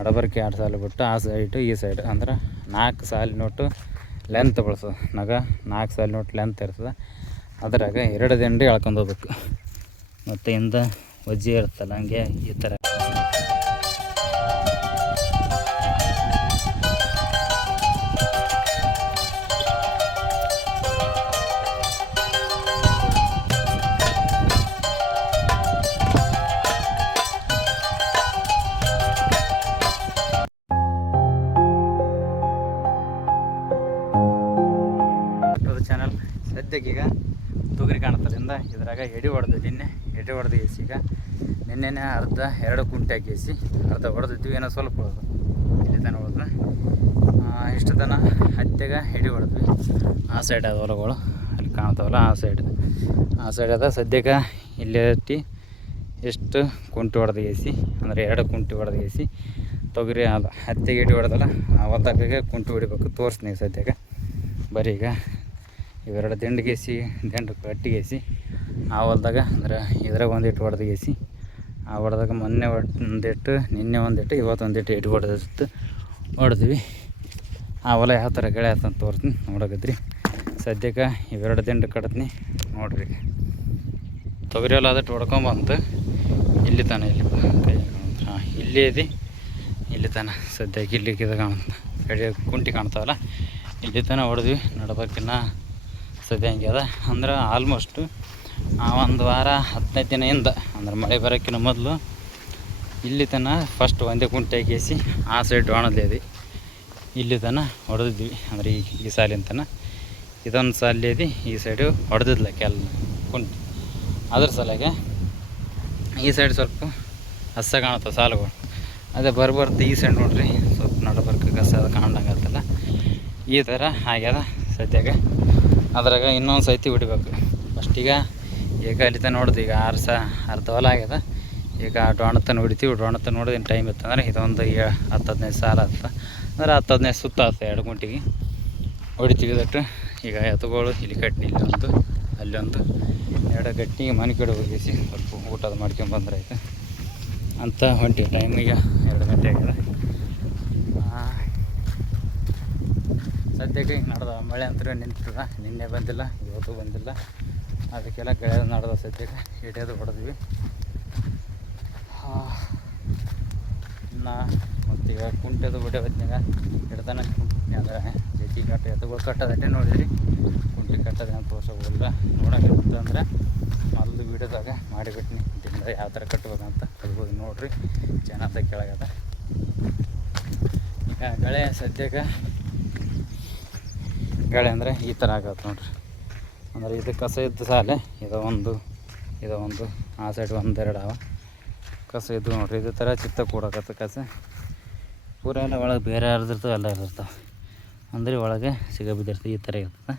ನಡಬರ್ಕೆ 2 ಸಾಲು ಬಿಟ್ಟು ಆ ಸೈಡು ಈ ಸೈಡ್ ಅಂದ್ರೆ 4 ಸಾಲಿನ ಒಟ್ಟು ಲೆಂತ್ ಬಳಸೋದು. ನಗ 4 ಸಾಲಿನ ಒಟ್ಟು ಲೆಂತ್ ಇರ್ತದೆ. ಅದ್ರಾಗ 2 ದಿಂಡು ಎಳ್ಕೊಂಡು ಹೋಗ್ಬೇಕು. ಮತ್ತು ಹಿಂದ ವಜ್ಜೆ ಇರುತ್ತಲ್ಲ ಹಂಗೆ ಈ ಥರ ಚಾನಲ್. ಸದ್ಯಕ್ಕೆ ಈಗ ತೊಗರಿ ಕಾಣ್ತದಿಂದ ಇದ್ರಾಗ ಎಡೆ ಹೊಡೆದು ನಿನ್ನೆ ಎಡೆ ಹೊಡೆದು ಏಸಿ ಈಗ ನಿನ್ನೆನೇ ಅರ್ಧ 2 ಕುಂಟೆ ಹಾಕಿ ಅರ್ಧ ಹೊಡೆದಿದ್ವಿ. ಏನೋ ಸ್ವಲ್ಪ ಹೊಡೆದು ಇಲ್ಲಿ ತನ ಹೊಡೆದ್ರೆ ಇಷ್ಟು ತನ ಹತ್ತೆಗೆ ಎಡೆ ಹೊಡೆದ್ವಿ. ಆ ಸೈಡ್ ಅದು ಹೊಲಗಳು ಅಲ್ಲಿ ಕಾಣ್ತಾವಲ್ಲ ಆ ಸೈಡ್ ಅದ. ಸದ್ಯಕ್ಕೆ ಇಲ್ಲೇ ಹತ್ತಿ ಎಷ್ಟು ಕುಂಟೆ ಹೊಡೆದು ಏಸಿ ಅಂದರೆ 2 ಕುಂಟೆ ಹೊಡೆದು ಏಸಿ ತೊಗರಿ ಅಲ್ಲ ಹತ್ತೆಗೆ ಎಡೆ ಹೊಡೆದಲ್ಲ ಆ ಹೊಲ್ದಾಗೆ ಕುಂಟೆ ಹೊಡಿಬೇಕು. ತೋರಿಸ್ತೀನಿ ಸದ್ಯಕ್ಕೆ ಬರೀ ಈಗ ಇವೆರಡು ದಿಂಡು ಕಟ್ಟಿಗೇಸಿ ಆ ಹೊಲ್ದಾಗ ಅಂದ್ರೆ ಇದ್ರಾಗ ಒಂದಿಟ್ಟು ಹೊಡೆದಿಗೇಸಿ ಆ ಹೊಡೆದಾಗ ಮೊನ್ನೆ ಒಂದಿಟ್ಟು ನಿನ್ನೆ ಒಂದಿಟ್ಟು ಇವತ್ತು ಒಂದಿಟ್ಟು ಎಡೆ ಹೊಡೆದ್ವಿ. ಆ ಹೊಲ ಯಾವ ಥರ ಗೆಳೆ ಆಯ್ತಂತ ತೋರಿಸ್ತೀನಿ ನೋಡಕತ್ರಿ. ಸದ್ಯಕ್ಕೆ ಇವೆರಡು ದಿಂಡು ಕಟ್ತೀನಿ ನೋಡ್ರಿ. ತೊಗರಿ ಹೊಲ ಅದಟ್ಟು ಹೊಡ್ಕೊಂಬಂತು ಇಲ್ಲಿ ತಾನೆ ಇಲ್ಲಿ ಕೈ ಹಾಂ ಇಲ್ಲೇ ಇದೆ ಇಲ್ಲಿ ತಾನೆ ಸದ್ಯಕ್ಕೆ ಇಲ್ಲಿಗೆ ಇದು ಕಾಣುತ್ತೆ ಕಡೆ ಕುಂಟಿ ಕಾಣ್ತಾವಲ್ಲ ಇಲ್ಲಿ ತಾನೆ ಹೊಡೆದ್ವಿ. ನಡ್ಬೇಕಿನ್ನ ಸದ್ಯ ಹಂಗೆ ಅದ ಅಂದ್ರೆ ಆಲ್ಮೋಸ್ಟು ಒಂದು ವಾರ 15 ದಿನದಿಂದ ಅಂದ್ರೆ ಮಳೆ ಬರೋಕ್ಕಿಂತ ಮೊದಲು ಇಲ್ಲಿ ತನಕ ಫಸ್ಟ್ ಒಂದೇ ಕುಂಟೆ ಹಾಕಿಸಿ ಆ ಸೈಡ್ ಒಣದೇ ಇಲ್ಲಿ ತನಕ ಹೊಡೆದಿದ್ವಿ. ಅಂದರೆ ಈ ಸಾಲಿನ ತನಕ ಇದೊಂದು ಸಾಲಿದೆ ಈ ಸೈಡು ಹೊಡೆದಿದ್ಲ ಕುಂಟೆ. ಅದ್ರ ಸಲಾಗೆ ಈ ಸೈಡ್ ಸ್ವಲ್ಪ ಹಸ ಕಾಣುತ್ತೆ ಸಾಲುಗಳು. ಅದೇ ಬರ್ಬಾರ್ದು ಈ ಸೈಡ್ ನೋಡ್ರಿ ಸ್ವಲ್ಪ ನಡಬರ್ಕ ಕಸ ಅದು ಕಾಣಂಗತ್ತಲ್ಲ ಈ ಥರ ಆಗ್ಯದ ಸದ್ಯಾಗ. ಅದ್ರಾಗ ಇನ್ನೊಂದು ಸೈತಿ ಹೊಡಿಬೇಕು. ಫಸ್ಟೀಗ ಈಗ ಅಲ್ಲಿ ತನಕ ನೋಡಿದ್ವಿ. ಈಗ ಅರ್ಧ ಹೊಲ ಆಗ್ಯದ. ಈಗ ಡೊಣತನ ಹೊಡಿತೀವಿ. ಡೊಣತನ ನೋಡಿದ ಟೈಮ್ ಇತ್ತು ಅಂದ್ರೆ ಇದೊಂದು 10-15 ಸಾಲ ಆಗ್ತದೆ ಅಂದ್ರೆ 10-15 ಸುತ್ತ ಆಗ್ತದೆ 2 ಗುಂಟಿಗೆ ಹೊಡಿತೀವಿ. ದಟ್ಟು ಈಗ ಎತ್ತುಗಳು ಇಲ್ಲಿ ಕಟ್ಟಿ ಇಲ್ಲೊಂದು ಅಲ್ಲೊಂದು 2 ಗಟ್ಟಿ ಮನೆ ಕಡೆ ಹೋಗಿಸಿ ಸ್ವಲ್ಪ ಊಟದ ಮಾಡ್ಕೊಂಬಂದ್ರೆ ಆಯ್ತು ಅಂತ ಹೊಂಟಿ. ಟೈಮಿಗೆ 2 ಗಂಟೆ ಆಗ್ಯದ. ಸದ್ಯಕ್ಕೆ ಈಗ ನಡೆದ ಮಳೆ ಅಂತೂ ನಿಂತದ. ನಿನ್ನೆ ಬಂದಿಲ್ಲ ಇವತ್ತು ಬಂದಿಲ್ಲ. ಅದಕ್ಕೆಲ್ಲ ಗೆಳೆಯ ನಡೆದ ಸದ್ಯಕ್ಕೆ ಹಿಡಿಯೋದು ಹೊಡೆದ್ವಿ. ಇನ್ನು ಮತ್ತೀಗ ಕುಂಟೆದು ಹೊಡೆ ಹೊತ್ತಿನಾಗ ಹಿಡ್ದಾನ ಕುಂಟೆ ಅಂದ್ರೆ ಜತಿ ಕಟ್ಟ ಎತ್ತುಗಳು ಕಟ್ಟೋದಟ್ಟೆ ನೋಡಿದ್ರಿ. ಕುಂಟೆ ಕಟ್ಟೋದು ಅಂತ ತೋರ್ಸೋಲ್ಲ ನೋಡೋಕೆ ಅಂದ್ರೆ ಮೊದಲು ವೀಡಿಯೋದಾಗ ಮಾಡಿಬಿಟ್ಟಿನಿ ದಿಂದ ಯಾವ ಥರ ಕಟ್ಬೇಕಂತ ಅದು ನೋಡಿರಿ. ಚೆನ್ನಾಗಿ ಕೆಳಗದ ಈಗ ಗಳೆ ಸದ್ಯಕ್ಕೆ ಗಾಳಿ ಅಂದರೆ ಈ ಥರ ಆಗತ್ತೆ ನೋಡ್ರಿ. ಅಂದರೆ ಇದು ಕಸ ಇದ್ದು ಸಾಲೆ ಇದು ಒಂದು ಆ ಸೈಡ್ 1-2 ಅವ ಕಸ ಇದ್ದು ನೋಡ್ರಿ. ಇದೇ ಥರ ಚಿತ್ತ ಕೂಡಕತ್ತ ಕಸ ಪೂರ ಎಲ್ಲ ಒಳಗೆ ಬೇರೆ ಯಾರ್ದಿರ್ತವೆ ಎಲ್ಲ ಇರ್ತಾವೆ ಅಂದರೆ ಒಳಗೆ ಸಿಗಬಿದ್ದಿರ್ತವೆ ಈ ಥರ ಇರ್ತದೆ.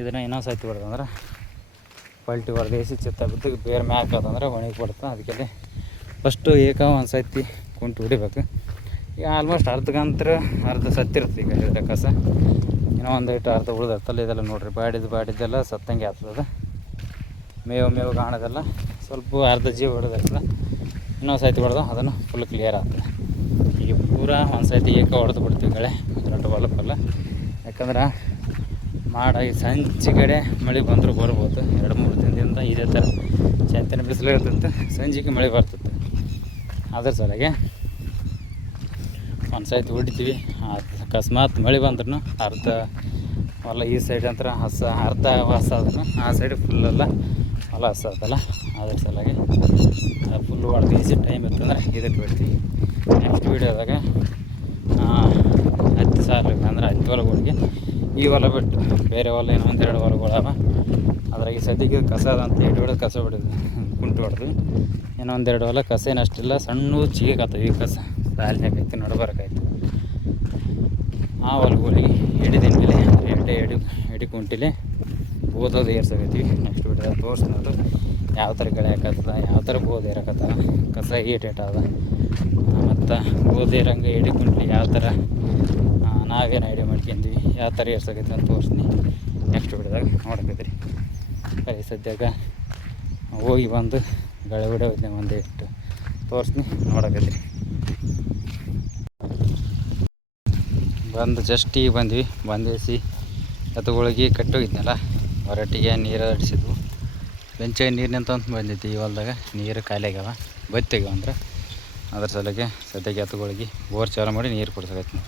ಇದನ್ನು ಇನ್ನೊಂದು ಸೈತಿ ಹೊಡೆದಂದ್ರೆ ಪಲ್ಟಿ ಹೊಡೆದೇಸಿ ಚಿತ್ತ ಬಿದ್ದು ಬೇರೆ ಮ್ಯಾಕ್ ಅದಂದ್ರೆ ಒಣಗಿ ಕೊಡ್ತಾ. ಅದಕ್ಕೆ ಫಸ್ಟು ಒಂದು ಸೈತಿ ಕುಂಟು ಹೊಡಿಬೇಕು. ಈಗ ಆಲ್ಮೋಸ್ಟ್ ಅರ್ಧ ಸತ್ತಿರುತ್ತೆ ಈಗ ಇದ್ರ ಕಸ. ಇನ್ನೂ ಒಂದಿಟ್ಟು ಅರ್ಧ ಉಳಿದಿರ್ತಲ್ಲ ಇದೆಲ್ಲ ನೋಡ್ರಿ. ಬಾಡಿದ್ದೆಲ್ಲ ಸತ್ತಂಗೆ ಆಗ್ತದೆ. ಮೇವು ಕಾಣೋದೆಲ್ಲ ಸ್ವಲ್ಪ ಅರ್ಧ ಜೀವ ಹೊಡೆದಿರ್ತದೆ. ಇನ್ನೊಂದು ಸೈತಿ ಹೊಡೆದು ಅದನ್ನು ಫುಲ್ ಕ್ಲಿಯರ್ ಆಗ್ತದೆ. ಈಗ ಪೂರ ಒಂದು ಸೈತಿ ಹೊಡೆದು ಬಿಡ್ತೀವಿ ಗಳೆ ದೊಡ್ಡ ಹೊಲಕ್ಕಲ್ಲ. ಯಾಕಂದ್ರೆ ಈ ಸಂಜೆ ಕಡೆ ಮಳೆ ಬಂದರೂ ಬರ್ಬೋದು. 2-3 ದಿನದಿಂದ ಇದೇ ಥರ ಚಂತನ ಬಿಸಿಲು ಇರ್ತದೆ. ಸಂಜೆಗೆ ಮಳೆ ಬರ್ತದೆ. ಅದ್ರ ಸಲಗೆ ಒಂದು ಸೈತಿ ಹೊಡಿತೀವಿ. ಅಕಸ್ಮಾತ್ ಮಳೆ ಬಂದ್ರೂ ಅರ್ಧ ಹೊಲ ಈ ಸೈಡ್ ಅಂತ ಅರ್ಧ ಹಸ ಆದ್ರೂ ಆ ಸೈಡ್ ಫುಲ್ಲೆಲ್ಲ ಹೊಲ ಹಸ ಆಯ್ತಲ್ಲ ಅದ್ರ ಸಲಗೆ ಫುಲ್ ಹೊಡೆದು ಈಸಿ ಟೈಮ್ ಇತ್ತಂದ್ರೆ ಇದಕ್ಕೆ ಬಿಡ್ತೀವಿ. ನೆಕ್ಸ್ಟ್ ವೀಡಿಯೋದಾಗ 10 ಸಾಲು ಅಂದ್ರೆ 10 ಹೊಲಗಳಿಗೆ ಈ ಹೊಲ ಬಿಟ್ಟು ಬೇರೆ ಹೊಲ ಏನೋ 1-2 ಹೊಲಗಳು ಅವ. ಅದ್ರಾಗ ಈ ಸದ್ಯಕ್ಕೆ ಕಸ ಅದಂತ ಹೊಡೆದು ಕಸ ಹೊಡೆದು ಕುಂಟು ಹೊಡೆದು ಏನೋ 1-2 ಹೊಲ ಕಸ ಏನಷ್ಟಿಲ್ಲ ಸಣ್ಣ ಚಿಗಕತ್ತವೆ. ಈ ಕಸ ಸಾಲಿ ಹಾಕೈತಿ ನಡ್ಬರಕಾಯ್ತು. ಆ ಹೊಲಗಳಿಗೆ ಎಡಿದಿಂಡಿಲೆ ಎಡಿ ಕುಂಟಿಲೆ ಬೋದೋದು ಏರ್ಸಾಕೈತೀವಿ. ನೆಕ್ಸ್ಟ್ ವಿಡಿಯೋದಾಗ ತೋರಿಸ್ನೋದು ಯಾವ ಥರ ಗಳೆ ಹಾಕತ್ತದ ಯಾವ ಥರ ಬೋದ್ ಏರಕತ್ತದ ಕಸ ಏಟಾದ ಮತ್ತು ಬೋದ್ ಏರಂಗೆ ಎಡಿ ಕುಂಟ್ಲಿ ಯಾವ ಥರ ನಾವೇನು ಐಡಿಯಾ ಮಾಡ್ಕೊಂಡ್ವಿ ಯಾವ ಥರ ಏರ್ಸಾಕೈತಿ ಅಂತ ತೋರಿಸ್ತೀನಿ ನೆಕ್ಸ್ಟ್ ವಿಡಿಯೋದಾಗ ನೋಡಕತ್ತೀರಿ. ಸರಿ ಸದ್ಯಕ್ಕೆ ಹೋಗಿ ಬಂದು ಗಳೆ ಹೊಡೆ ಒಂದಿಷ್ಟು ತೋರಿಸ್ತೀನಿ ನೋಡಕತ್ತೀರಿ. ಬಂದು ಜಸ್ಟ್ ಈಗ ಬಂದ್ವಿ. ಬಂದೇಸಿ ಎತ್ತುಗಳಿಗೆ ಕಟ್ಟೋಗಿದ್ನಲ್ಲ ಹೊರಟಿಗೆ ನೀರು ಅಡಿಸಿದ್ವು. ಬೆಂಚಾಗಿ ನೀರು ನಿಂತ ಬಂದೈತಿ ಈ ಹೊಲ್ದಾಗ. ನೀರು ಖಾಲಿ ಆಗ್ಯಾವ, ಬತ್ತಿಗ್ಯಾವ ಅಂದ್ರೆ ಅದ್ರ ಸಲಕ್ಕೆ ಸದ್ಯಕ್ಕೆ ಎತ್ತುಗಳಿಗೆ ಬೋರ್ ಚಾಲು ಮಾಡಿ ನೀರು ಕೊಡ್ಸಕೈತಿ.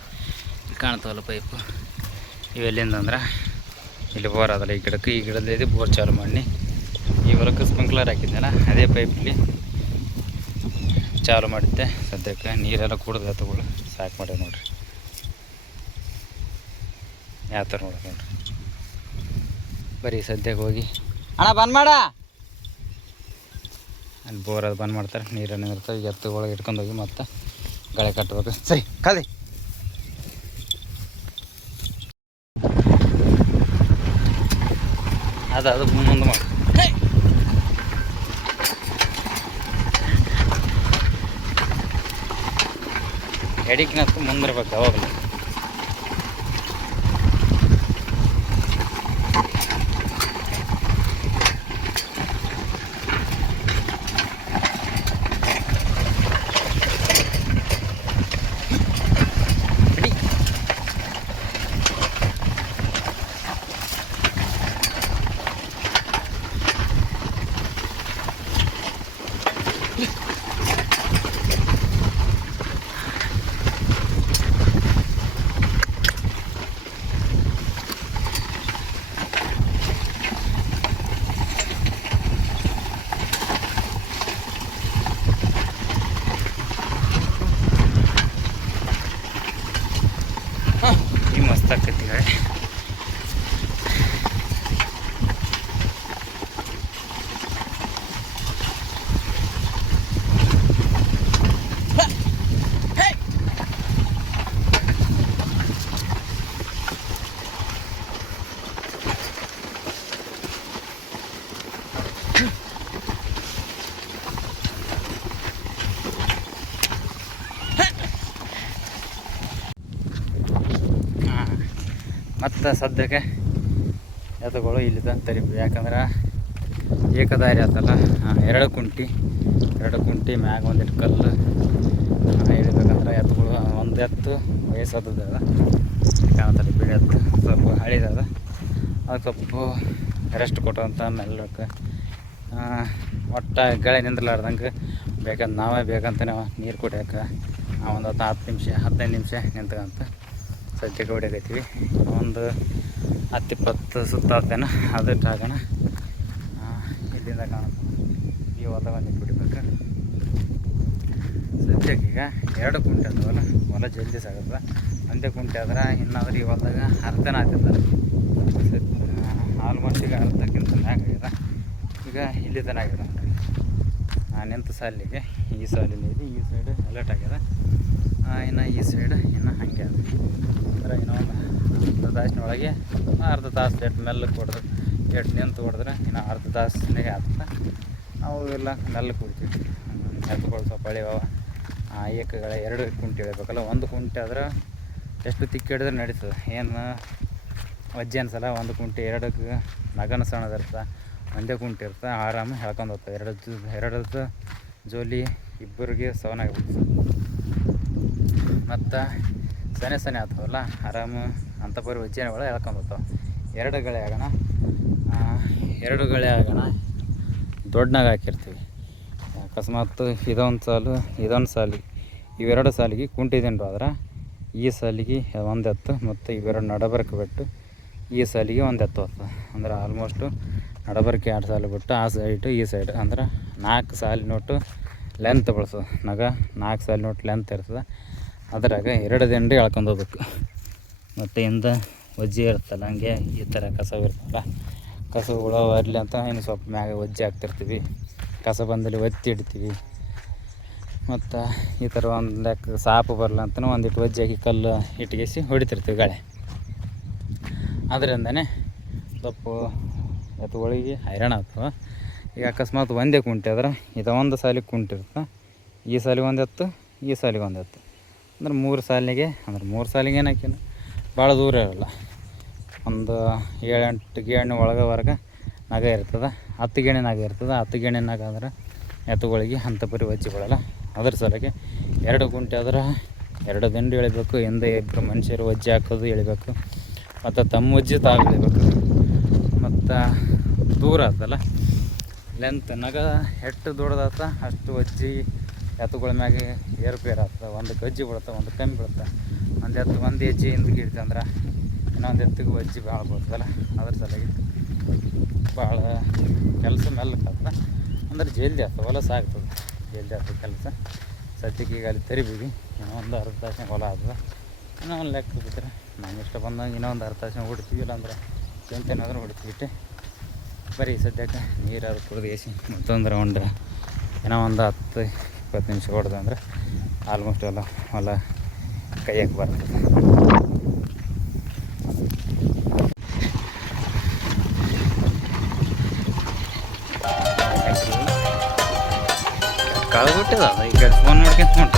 ಇಲ್ಲಿ ಕಾಣ್ತಾವಲ್ಲ ಪೈಪು ಇವೆಲ್ಲಿಂದ ಅಂದ್ರೆ ಇಲ್ಲಿ ಬೋರ್ ಅದಲ್ಲ ಈ ಗಿಡಕ್ಕೆ, ಈ ಗಿಡದಲ್ಲಿ ಬೋರ್ ಚಾಲು ಮಾಡಿ ಈ ಹೊಲಕ್ಕೆ ಸ್ಪ್ರಿಂಕ್ಲರ್ ಹಾಕಿದ್ನಲ್ಲ ಅದೇ ಪೈಪಲ್ಲಿ ಚಾಲು ಮಾಡಿದ್ದೆ. ಸದ್ಯಕ್ಕೆ ನೀರೆಲ್ಲ ಕುಡಿದು ಎತ್ತುಗಳು ಸಾಕು ಮಾಡ್ಯಾವ ನೋಡ್ರಿ. ಯಾವ ಥರ ನೋಡ್ರಿ ಬರೀ ಸದ್ಯಕ್ಕೆ ಹೋಗಿ ಅಣ್ಣ ಬಂದ್ ಮಾಡ ಅಲ್ಲಿ ಬೋರ್ ಅದು ಬಂದ್ ಮಾಡ್ತಾರೆ. ನೀರನ್ನು ಇರ್ತವೆ. ಈಗ ಎತ್ತುಗಳಿಗೆ ಇಟ್ಕೊಂಡು ಹೋಗಿ ಮತ್ತೆ ಗಳೆ ಕಟ್ಟಬೇಕು. ಸರಿ ಕದಿ ಅದು ಮುಂದೆ ಮಾಡಿ ಎಡಿಕಿನತ್ತು ಮುಂದಿರ್ಬೇಕು ಯಾವಾಗಲೂ. ಮಸ್ತ್ ಆಕೈತಿ ಗಾಳಿ. ಮತ್ತು ಸದ್ಯಕ್ಕೆ ಎತ್ತುಗಳು ಇಲ್ಲಿದ್ದ ತರಿಬೇಕು. ಯಾಕಂದ್ರೆ ಏಕದಾರಿ ಆತಲ್ಲ, ಎರಡು ಕುಂಟಿ ಮ್ಯಾಗ ಒಂದಿಟ್ಟು ಕಲ್ಲು ಇಳಿಬೇಕಂದ್ರೆ ಎತ್ತುಗಳು ಒಂದು ಎತ್ತು ವಯಸ್ಸಾದದ ಕಾಣ್ತಾರೆ. ಬಿಡಿ ಎತ್ತು ಸ್ವಲ್ಪ ಹಳಿದದ, ಅದು ಸ್ವಲ್ಪ ರೆಸ್ಟ್ ಕೊಟ್ಟಂತ ಮೆಲ್ಲಕ್ಕೆ ಒಟ್ಟು ಗಳೆ ನಿಂದ್ರಲಾರ್ದಂಗೆ ಬೇಕಂತ ನಾವೇ ಬೇಕಂತ ನಾವು ನೀರು ಕುಡಿಯೋಕೆ ಒಂದು 10 ನಿಮಿಷ 15 ನಿಮಿಷ ನಿಂತ್ಕಂತ ಸದ್ಯಕ್ಕೆ ಹೊಡಿಯಕೈತೀವಿ. ಒಂದು 10-20 ಸುತ್ತಾಗ್ತೇನೆ ಅದಕ್ಕೆ ಆಗೋಣ. ಇಲ್ಲಿಂದ ಕಾಣುತ್ತೆ ಈ ಹೊಲದಾಗ ಒಂದು ಬಿಡ್ಬೇಕು. ಸದ್ಯಕ್ಕೆ ಈಗ 2 ಕುಂಟೆ ಅದಾವಲ್ಲ, ಹೊಲ ಜಲ್ದಿ ಸಾಗುತ್ತೆ. ಒಂದೇ ಕುಂಟೆ ಆದ್ರೆ ಇನ್ನಾದ್ರೆ ಈ ಹೊಲದಾಗ ಅರ್ಧನ ಆಗ್ತದೆ. ಆಲ್ಮೋಸ್ಟ್ ಈಗ ಅರ್ಧಕ್ಕಿಂತ ಮ್ಯಾಗ ಆಗ್ಯದ. ಈಗ ಇಲ್ಲಿ ತನ ಆಗ್ಯದ ನಿಂತ ಸಾಲಿಗೆ ಈ ಸಾಲಿನ ಇದೆ, ಈ ಸೈಡ್ ಅಲರ್ಟ್ ಆಗ್ಯದ. ಇನ್ನು ಈ ಸೈಡ್ ಇನ್ನು ಹಾಗೆ ಅದ. ಅಂದ್ರೆ ಇನ್ನೂ ಒಂದು ಅರ್ಧ ತಾಸಿನೊಳಗೆ ಅರ್ಧ ತಾಸು ಎಟ್ಟು ಮೆಲ್ಲಕ್ಕೆ ಹೊಡೆದು ಎಟ್ಟು ನಿಂತು ಹೊಡೆದ್ರೆ ಇನ್ನು ಅರ್ಧ ತಾಸಿನಾಗೆ ಆಗ್ತದೆ. ನಾವು ಎಲ್ಲ ಮೆಲ್ಲಕ್ಕೆ ಹೊಡ್ತೀವಿ. ಎತ್ತುಗಳು ಸ್ವಲ್ಪ ಹಳಿಯವ. ಏಕಗಳ 2 ಕುಂಟೆ ಇಳಬೇಕಲ್ಲ. ಒಂದು ಕುಂಟೆ ಆದ್ರೆ ಎಷ್ಟು ತಿಕ್ಕಿ ಹಿಡಿದ್ರೆ ನಡೀತದೆ, ಏನು ವಜ್ಜೆ ಅನ್ಸಲ್ಲ. ಒಂದು ಕುಂಟೆ 2ಕ್ಕೆ ನಗನ ಸಣ್ಣದಿರ್ತದೆ, ಒಂದೇ ಕುಂಟೆ ಇರ್ತದೆ, ಆರಾಮ ಹೇಳ್ಕೊಂಡು ಹೋಗ್ತದೆ. ಎರಡದ್ದು ಜೋಲಿ ಇಬ್ಬರಿಗೆ ಸವನಾಗಿಬಿಡ್ತದೆ. ಮತ್ತು ಸನೆ ಆಗ್ತವಲ್ಲ ಆರಾಮ ಅಂಥ ಬರೀ ವಜ್ಜೆನ ಒಳಗೆ ಹೇಳ್ಕೊಂಡು ಹೋಗ್ತಾವೆ. 2 ಗಳೆ ಆಗೋಣ ದೊಡ್ಡನಾಗ ಹಾಕಿರ್ತೀವಿ. ಅಕಸ್ಮಾತ್ ಇದೊಂದು ಸಾಲಿಗೆ ಇವೆರಡು ಸಾಲಿಗೆ ಕುಂಟಿದೇನ್ರು ಆದ್ರೆ ಈ ಸಾಲಿಗೆ ಒಂದು ಎತ್ತು ಮತ್ತು ಇವೆರಡು ನಡಬರ್ಕೆ ಬಿಟ್ಟು ಈ ಸಾಲಿಗೆ ಒಂದು ಎತ್ತು ಹೋಗ್ತದೆ. ಅಂದ್ರೆ ಆಲ್ಮೋಸ್ಟು ನಡಬರ್ಕೆ 2 ಸಾಲು ಬಿಟ್ಟು ಆ ಸೈಡು ಈ ಸೈಡ್ ಅಂದ್ರೆ 4 ಸಾಲಿನ ನೋಟು ಲೆಂತ್ ಬಳಸೋದು. ನಗ 4 ಸಾಲಿನ ನೋಟು ಲೆಂತ್ ಇರ್ತದೆ. ಅದ್ರಾಗ 2 ದಂಡಿ ಎಳ್ಕೊಂಡು ಹೋಗ್ಬೇಕು. ಮತ್ತು ಹಿಂದೆ ವಜ್ಜೆ ಇರ್ತಲ್ಲ, ಹಂಗೆ ಈ ಥರ ಕಸವು ಇರ್ತಲ್ಲ, ಕಸಗಳು ಬರಲಿ ಅಂತ ಇನ್ನು ಸ್ವಲ್ಪ ಮ್ಯಾಗ ವಜ್ಜೆ ಹಾಕ್ತಿರ್ತೀವಿ. ಕಸ ಬಂದಲ್ಲಿ ಒತ್ತಿ ಇಡ್ತೀವಿ. ಮತ್ತು ಈ ಥರ ಒಂದು ಲೆಕ್ಕ ಸಾಪು ಬರಲ್ಲ ಅಂತಲೂ ಒಂದಿಟ್ಟು ವಜ್ಜೆ ಹಾಕಿ ಕಲ್ಲು ಇಟ್ಗಿಸಿ ಹೊಡಿತಿರ್ತೀವಿ ಗಾಳೆ. ಅದರಿಂದನೇ ಸ್ವಲ್ಪ ಎತ್ತುಗಳಿಗೆ ಹೈರಾಣ ಆಗ್ತವೆ. ಈಗ ಅಕಸ್ಮಾತ್ ಒಂದೇ ಕುಂಟೆ ಆದ್ರೆ ಒಂದು ಸಾಲಿಗೆ ಕುಂಟಿರುತ್ತೆ, ಈ ಸಾಲಿಗೆ ಒಂದು ಎತ್ತು, ಈ ಸಾಲಿಗೆ ಒಂದು ಎತ್ತು. ಅಂದ್ರೆ 3 ಸಾಲಿಗೆ ಅಂದ್ರೆ 3 ಸಾಲಿಗೆ ಏನಾಕಿನ ಭಾಳ ದೂರ ಇರೋಲ್ಲ. ಒಂದು 7-8 ಗೇಣಿ ಒಳಗವರೆಗೆ ನಗ ಇರ್ತದೆ. 10 ಗೇಣಿ ನಗ ಇರ್ತದೆ. 10 ಗೇಣಿ ನಗ ಅಂದ್ರೆ ಎತ್ತುಗಳಿಗೆ ಅಂಥ ಬರೀ ವಜ್ಜೆ ಬೀಳಲ್ಲ. ಅದ್ರ ಸಲಕ್ಕೆ 2 ಗುಂಟೆ ಆದ್ರೆ 2 ದಿಂಡು ಎಳಿಬೇಕು. ಹಿಂದೆ ಇಬ್ಬರು ಮನುಷ್ಯರು ವಜ್ಜೆ ಹಾಕೋದು ಎಳಿಬೇಕು, ಮತ್ತು ತಮ್ಮ ವಜ್ಜೆ ತಾವು ಎಳಿಬೇಕು. ಮತ್ತು ದೂರ ಆತಲ್ಲ ಲೆಂತ್ ನಗ ಎಷ್ಟು ದೊಡ್ಡದಾತ ಅಷ್ಟು ವಜ್ಜಿ ಎತ್ತುಗಳ ಮ್ಯಾಗೆ ಏರುಪೇರು ಆಗ್ತದೆ. ಒಂದು ಗಜ್ಜಿ ಬೀಳ್ತಾವೆ, ಒಂದು ಕಮ್ಮಿ ಬೀಳುತ್ತೆ. ಒಂದು ಹೆಜ್ಜೆ ಹಿಂದಕ್ಕೆ ಇಡ್ತು ಅಂದ್ರೆ ಇನ್ನೊಂದು ಎತ್ತಿಗೆ ವಜ್ಜಿ ಭಾಳ ಬರ್ತದಲ್ಲ. ಅದ್ರ ಸಲುವಾಗಿ ಭಾಳ ಕೆಲಸ ಮೆಲ್ಲಕ್ಕೆ ಆಗ್ತದೆ, ಅಂದ್ರೆ ಜಲ್ದಿ ಆಗ್ತದೆ, ಹೊಲ ಸಾಗ್ತದೆ, ಜಲ್ದಿ ಆಗ್ತದೆ ಕೆಲಸ. ಸದ್ಯಕ್ಕೆ ಈಗ ಅಲ್ಲಿ ತೆರಿಬೀವಿ, ಇನ್ನೂ ಒಂದು ಅರ್ಧ ತಾಸಿನಾಗ ಹೊಲ ಆಗ್ತದೆ. ಇನ್ನೂ ಒಂದು ಲೆಕ್ಕ ಬಿದ್ದರೆ ನಮ್ಗೆ ಇಷ್ಟ ಬಂದಂಗೆ ಇನ್ನೂ ಒಂದು ಅರ್ಧ ತಾಸಿನಾಗ ಹೊಡಿತೀವಿ, ಇಲ್ಲಾಂದ್ರೆ ಏನಾದರೂ ಹೊಡಿತೀವಿ. ಬರೀ ಸದ್ಯಕ್ಕೆ ನೀರಾದ್ರು ಕುಡಿದು ಏಸಿ ಮತ್ತೊಂದು ರೌಂಡ್ ಏನೋ ಒಂದು 10-20 ನಿಮಿಷ ಹೊಡೆದು ಅಂದ್ರೆ ಆಲ್ಮೋಸ್ಟ್ ಹೊಲ ಕೈಯಕ್ಕೆ ಬರ್ತದೆ. ಕಳೆದ್ಬಿಟ್ಟಿದ ಈ ಕಡೆ ಫೋನ್ ನೋಡ್ಕೊಂತ